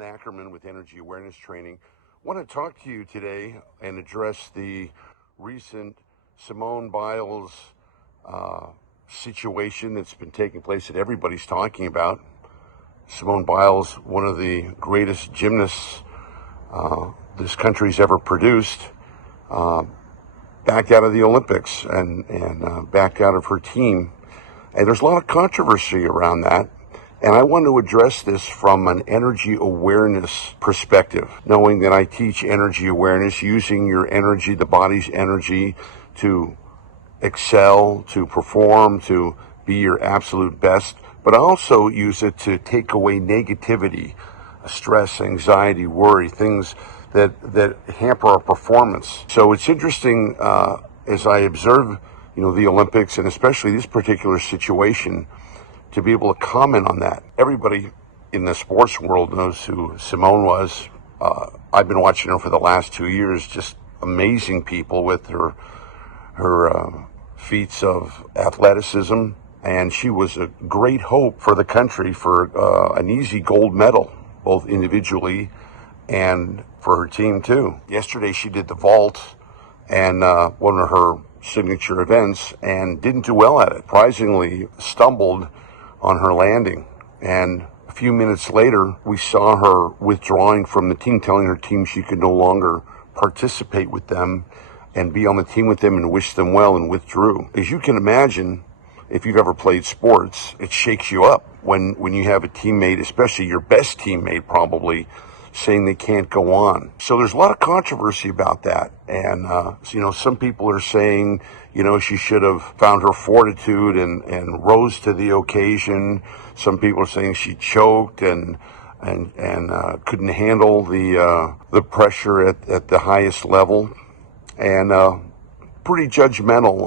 John Ackerman with Energy Awareness Training. I want to talk to you today and address the recent Simone Biles situation that's been taking place that everybody's talking about. Simone Biles, one of the greatest gymnasts this country's ever produced, backed out of the Olympics and backed out of her team. And there's a lot of controversy around that. And I want to address this from an energy awareness perspective, knowing that I teach energy awareness, using your energy, the body's energy, to excel, to perform, to be your absolute best. But I also use it to take away negativity, stress, anxiety, worry, things that hamper our performance. So it's interesting as I observe, the Olympics and especially this particular situation, to be able to comment on that. Everybody in the sports world knows who Simone was. I've been watching her for the last 2 years. Just amazing people with her feats of athleticism, and she was a great hope for the country for an easy gold medal, both individually and for her team too. Yesterday she did the vault and one of her signature events and didn't do well at it. Surprisingly stumbled on her landing, and a few minutes later we saw her withdrawing from the team, telling her team she could no longer participate with them and be on the team with them, and wish them well, and withdrew. As you can imagine, if you've ever played sports, it shakes you up when you have a teammate, especially your best teammate probably, saying they can't go on. So there's a lot of controversy about that. And, some people are saying, she should have found her fortitude and rose to the occasion. Some people are saying she choked and couldn't handle the pressure at the highest level, and pretty judgmental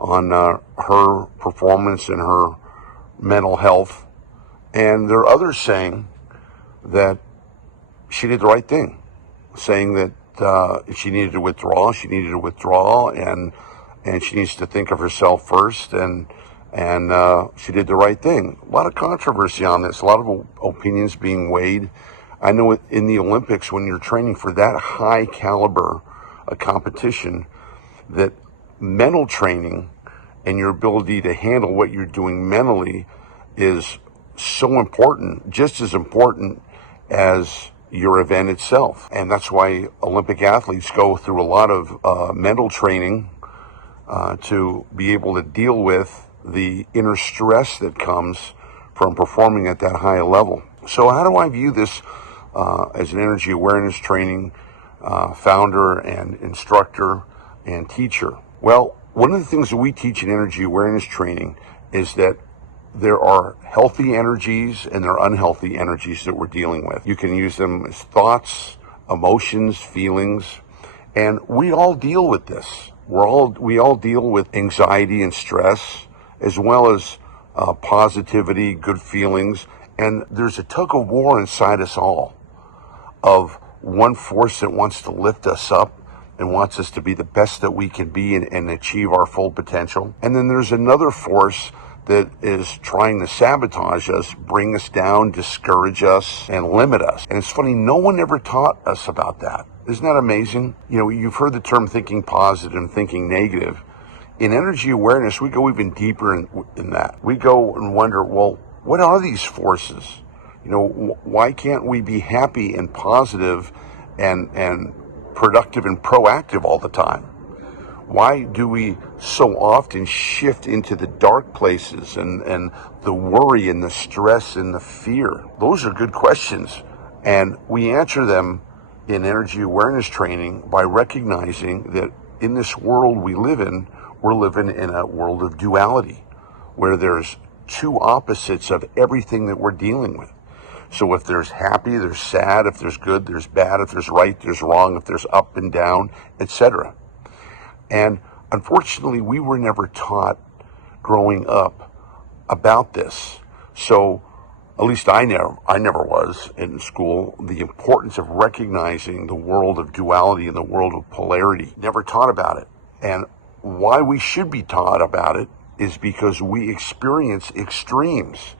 on her performance and her mental health. And there are others saying that she did the right thing, saying that if she needed to withdraw, and she needs to think of herself first, and she did the right thing. A lot of controversy on this, a lot of opinions being weighed. I know in the Olympics, when you're training for that high caliber a competition, that mental training and your ability to handle what you're doing mentally is so important, just as important as your event itself. And that's why Olympic athletes go through a lot of mental training to be able to deal with the inner stress that comes from performing at that high level. So how do I view this as an energy awareness training founder and instructor and teacher? Well, one of the things that we teach in energy awareness training is that there are healthy energies and there are unhealthy energies that we're dealing with. You can use them as thoughts, emotions, feelings, and we all deal with this. We all deal with anxiety and stress, as well as positivity, good feelings, and there's a tug of war inside us all of one force that wants to lift us up and wants us to be the best that we can be and achieve our full potential. And then there's another force that is trying to sabotage us, bring us down, discourage us, and limit us. And it's funny, no one ever taught us about that. Isn't that amazing? You've heard the term thinking positive and thinking negative. In energy awareness, we go even deeper in that. We go and wonder, well, what are these forces? Why can't we be happy and positive and productive and proactive all the time? Why do we so often shift into the dark places and the worry and the stress and the fear? Those are good questions. And we answer them in energy awareness training by recognizing that in this world we live in, we're living in a world of duality, where there's two opposites of everything that we're dealing with. So if there's happy, there's sad. If there's good, there's bad. If there's right, there's wrong. If there's up and down, etc. And unfortunately, we were never taught growing up about this. So at least I never was in school, the importance of recognizing the world of duality and the world of polarity. Never taught about it. And why we should be taught about it is because we experience extremes.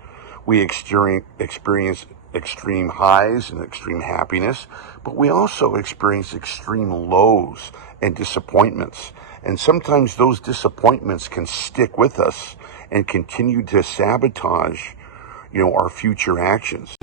We experience extreme highs and extreme happiness, but we also experience extreme lows and disappointments. And sometimes those disappointments can stick with us and continue to sabotage, our future actions.